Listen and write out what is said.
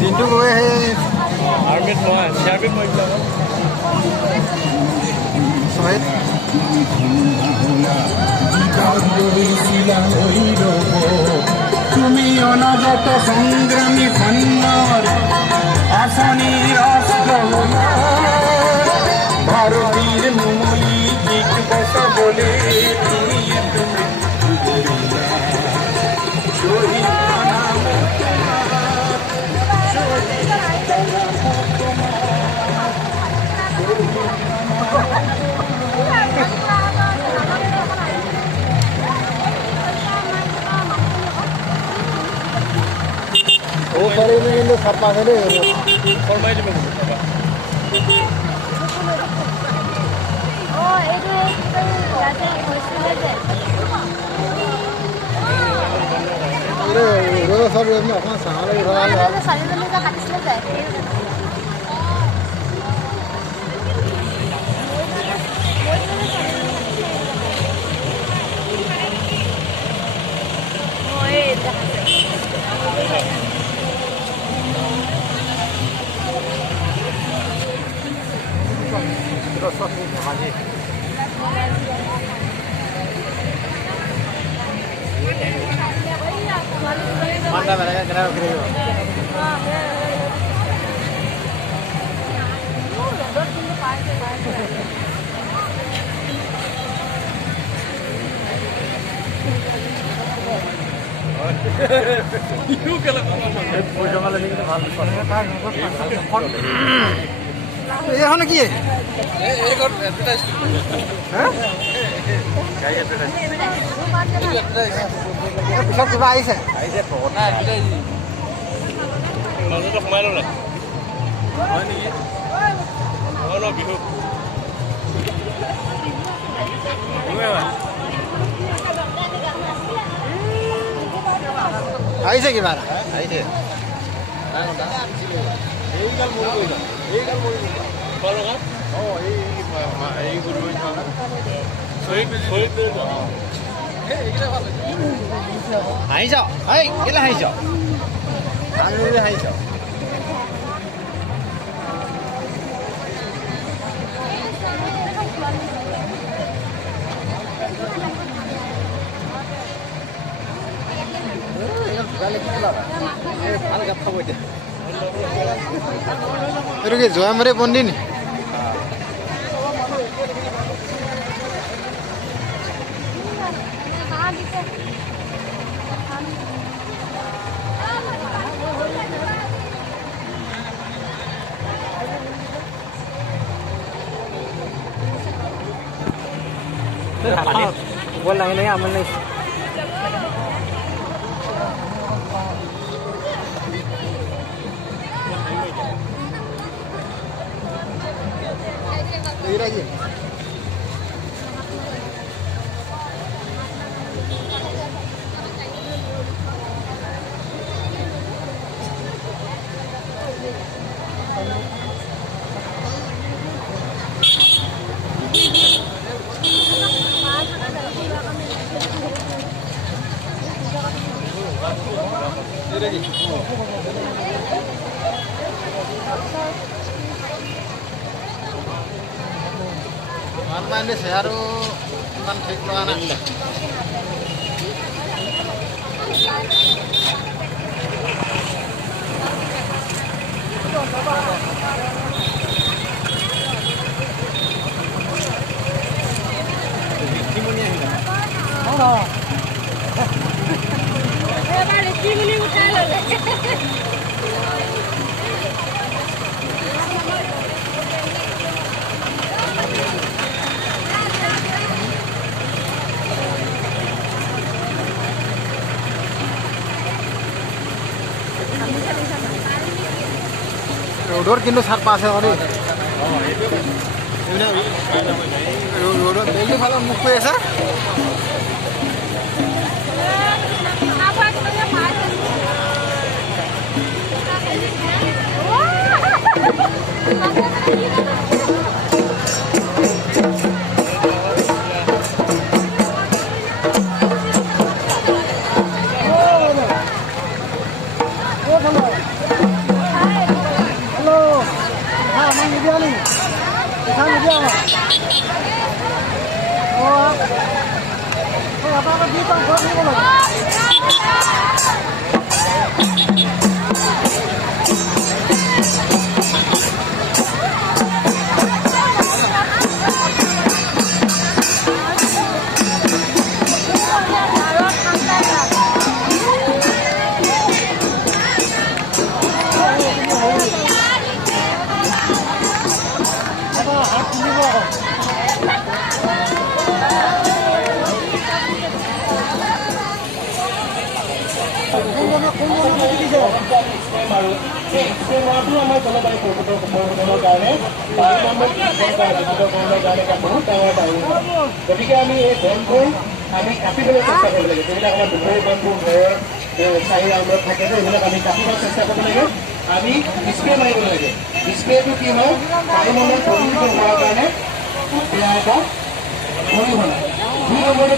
দিনটো গৈ সেই আৰ্মিত মই চিআৰপিত মই তুমি অনবত সংগ্রামী খন্নর আসনির অস্ত্র ভারতীর মূলিক বস বলে তুমি শহীদ ও করে কিন্তু সাপ পাখে রে ফরমাই দিব ও এইটো ইয়াতে হৈছিলে যে রে সব এমনি অকমান সাহালে ধরা চাৰিজনী যে কাটিছিলে যে manda mereka kenapa creo এখন কি পিছত কিবা আহিছে মাজতে সোমাই ল'লে হয় নেকি ন বিহু আহিছে কিবা আহিছে আহিছ এই কেলে আহিছ আহিছ এইটো কি জয়ামৰে বন্দি নি बोल लगे नहीं अमल नहीं Mandi seharu man ঠিক লগা নাই এবাৰ লেখিমনি উঠাই ল'লে रोडर किन्तु सार पास है ৰ'দত বেলটো ফালে মুখ কৰি আছে গতিকে আমি এই বনবোৰ আমি কাটিবলৈ চেষ্টা কৰিব লাগে যিবিলাক আমাৰ দুপৰীয়া বনবোৰ ঘৰৰ চাৰি ৰাউণ্ডত থাকে যে এইবিলাক আমি কাটিবলৈ চেষ্টা কৰিব লাগে আমি স্প্ৰে মাৰিব লাগে স্প্ৰেটো কি হয় বায়ুমণ্ডল প্ৰদূষিত হোৱাৰ কাৰণে বেয়া এটা অৰিহণা।